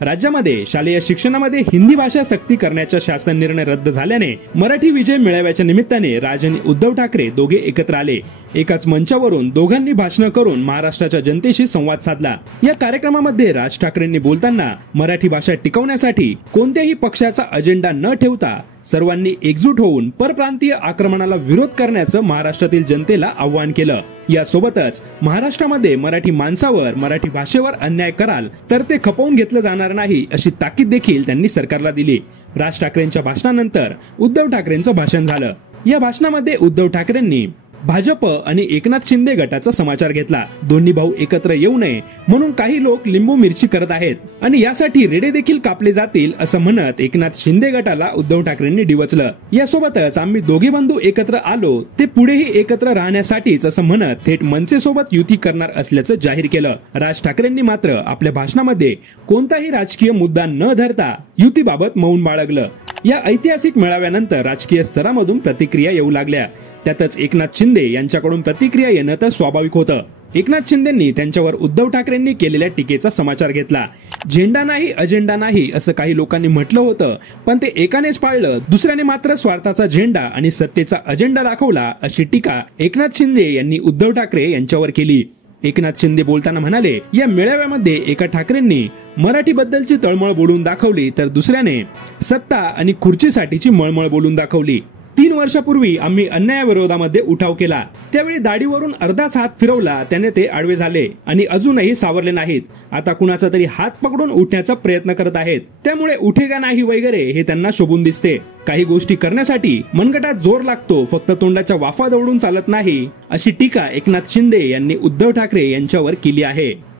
राज्यामध्ये शालेय शिक्षणामध्ये हिंदी भाषा सक्ती करण्याचा शासन निर्णय रद्द झाल्याने मराठी विजय मेळाव्याच्या निमित्ताने राज आणि उद्धव ठाकरे दोघे एकत्र आले। एकाच मंचावरून दोघांनी भाषण करून महाराष्ट्राच्या जनतेशी संवाद साधला। या कार्यक्रमामध्ये राज ठाकरेंनी बोलताना मराठी भाषा टिकवण्यासाठी कोणत्याही पक्षाचा अजेंडा न ठेवता सर्वांनी एकजूट होऊन परप्रांतीय आक्रमणाला विरोध करण्याचं महाराष्ट्रातील जनतेला आव्हान केलं। यासोबतच महाराष्ट्रामध्ये मराठी माणसावर मराठी भाषेवर अन्याय कराल तर ते खपवून घेतलं जाणार नाही अशी ताकीद देखील त्यांनी सरकारला दिली। राज ठाकरेंच्या भाषणानंतर उद्धव ठाकरेंचं भाषण झालं। या भाषणामध्ये उद्धव ठाकरेंनी भाजप आणि एकनाथ शिंदे गटाचा समाचार घेतला। दोन्ही भाऊ एकत्र येऊ नये म्हणून काही लोक लिंबू मिरची करत आहेत आणि यासाठी रेडे देखील कापले जातील असं म्हणत एकनाथ शिंदे गटाला उद्धव ठाकरेंनी डिवचलं। यासोबतच आम्ही दोघे बंधू एकत्र आलो ते पुढेही एकत्र राहण्यासाठीच असं म्हणत थेट मनसेसोबत युती करणार असल्याचं जाहीर केलं। राज ठाकरेंनी मात्र आपल्या भाषणामध्ये कोणताही राजकीय मुद्दा न धरता युतीबाबत मौन बाळगलं। या ऐतिहासिक मेळाव्यानंतर राजकीय स्तरामधून प्रतिक्रिया येऊ लागल्या। त्यातच एकनाथ शिंदे यांच्याकडून प्रतिक्रिया येणं तर स्वाभाविक होतं। एकनाथ शिंदेंनी त्यांच्यावर उद्धव ठाकरेंनी केलेल्या टीकेचा समाचार घेतला। झेंडा नाही अजेंडा नाही असं काही लोकांनी म्हटलं होतं, पण ते एकानेच पाळलं, दुसऱ्याने मात्र स्वार्थाचा झेंडा आणि सत्तेचा अजेंडा दाखवला अशी टीका एकनाथ शिंदे यांनी उद्धव ठाकरे यांच्यावर केली। एकनाथ शिंदे बोलताना म्हणाले, या मेळाव्यामध्ये एका ठाकरेंनी मराठीबद्दलची तळमळ बोलून दाखवली तर दुसऱ्याने सत्ता आणि खुर्चीसाठीची मळमळ बोलून दाखवली। 3 वर्षापूर्वी आम्ही अन्यायाविरोधामध्ये उठाव केला, त्यावेळी दाढीवरून अर्धाच हात फिरवला, त्याने ते आडवे झाले आणि अजूनही सावरले नाहीत। आता कुणाचा तरी हात पकडून उठण्याचा प्रयत्न करत आहेत, त्यामुळे उठेगा नाही वगैरे हे त्यांना शोभून दिसते। काही गोष्टी करण्यासाठी मनगटात जोर लागतो, फक्त तोंडाच्या वाफा दवडून चालत नाही अशी टीका एकनाथ शिंदे यांनी उद्धव ठाकरे यांच्यावर केली आहे।